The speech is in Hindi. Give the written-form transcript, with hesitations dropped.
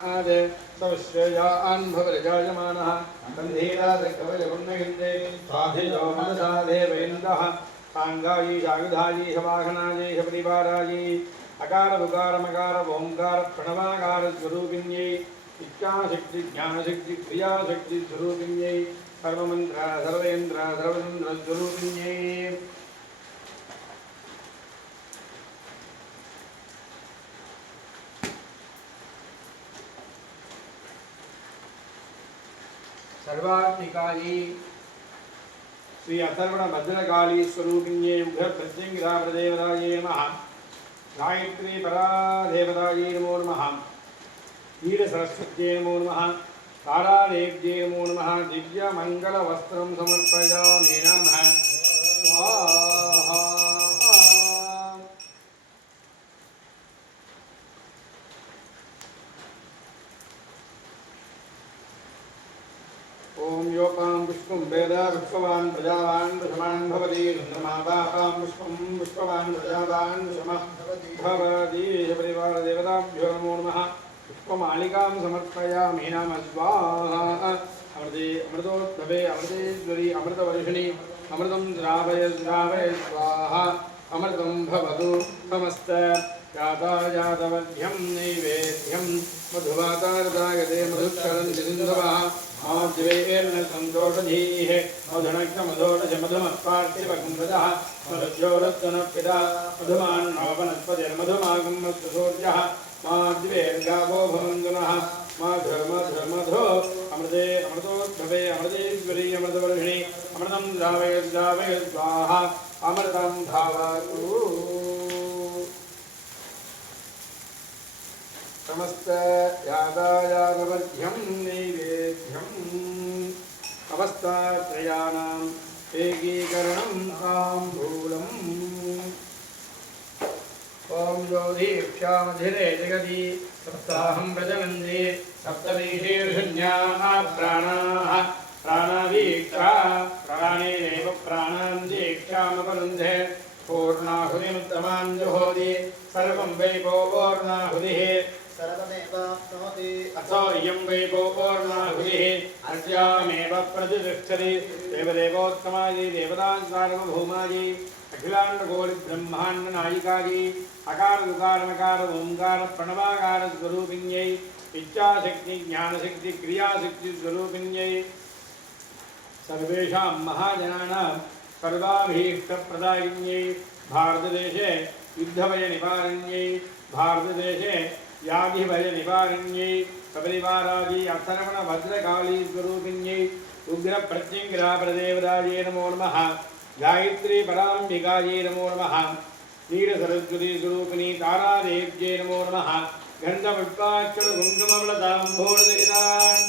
आदे सवश्रेयान् भवरजायमानः कन्धीरादकवयगुण्यहिन्दे साधिजो मनसा देवेन्द्रः साङ्गायी शायुधायी शवाहनायी शपरिवारायी अकार उकार मकार ओंकार प्रणवाकार स्वरूपिण्यै इच्छाशक्ति ज्ञानशक्ति क्रियाशक्ति स्वरूपिण्यै सर्वमन्त्र सर्वेन्द्र सर्वतन्त्र स्वरूपिण्यै सर्वात्मिकाली श्री अथर्वण भद्रकाली स्वरूपिण्ये उग्रप्रत्यङ्गिराप्रदेवतायै नमः गायत्री परादेवतायै नमो नमः वीरसरस्वत्यै नमो नमः तारादेव्यै नमो नमः दिव्यमङ्गलवस्त्रं समर्पयामि नमः स्वाहा ओम योपां पुष्पं वेद पुष्पवान् प्रजावान् वृषमान् भवति चन्द्रमावापां पुष्पं पुष्पवान् प्रजावान् वृषमः भवति परिवारदेवताभ्यो नमो नमः पुष्पमालिकां समर्पयामि नमः स्वाहा अमृते अमृतोद्भवे अमृतेश्वरी अमृतवर्षिणि अमृतं द्रावय द्रावय स्वाहा अमृतं भवतु समस्त यातायातवध्यं नैवेद्यं मधुवातारदागते मधुक्षरन्ति सिन्धवः आद्वेर्न सन्तोषधीः मधुनक्तमधोरज मधुमत्पार्थिवकुम्भजः मधुज्योरत्तनपिता मधुमान्नवनस्पतिर्मधुमागं मत्सूर्यः माद्वेर्गावो भवन्तुनः मधु मधु मधु अमृते अमृतोद्भवे अमृतेश्वरी अमृतवर्षिणि अमृतं द्रावय द्रावय स्वाहा अमृतं धावतु समस्त यातायातवध्यं नैवेद्यम् अवस्थात्रयाणाम् एकीकरणं ताम्बूलम् ॐ ज्योतिक्षामधिरे जगति सप्ताहं प्रजनन्ति सप्तमीशीर्षण्याः प्राणाः प्राणादीक्षा प्राणेनैव प्राणान् दीक्षामपरुन्धे पूर्णाहुतिमुत्तमान् जुहोति सर्वं वै पूर्णाहुतिः सर्वमेवाप्नोति अथो इयं वै पूर्णाहुतिः अस्यामेव प्रतिष्ठति देवदेवोत्तमायै देवतासार्वभौमायै अखिलाण्डकोटिब्रह्माण्डनायिकायै अकार उकार मकार ओंकार प्रणवाकार स्वरूपिण्यै इच्छाशक्ति ज्ञानशक्ति क्रियाशक्ति स्वरूपिण्यै सर्वेषां महाजनानां सर्वाभीष्टप्रदायिन्यै भारतदेशे युद्धभयनिवारण्यै भारतदेशे व्याधिभयनिवारण्यै सपरिवारायै अथर्वणभद्रकाली स्वरूपिण्यै उग्रप्रत्यङ्गिराप्रदेवतायै नमो नमः गायत्री पराम्बिकायै नमो नमः नीलसरस्वती स्वरूपिणी तारादेव्यै नमो नमः गन्धपुष्पाक्षरकुङ्कुममलताम्भोर्दयितान्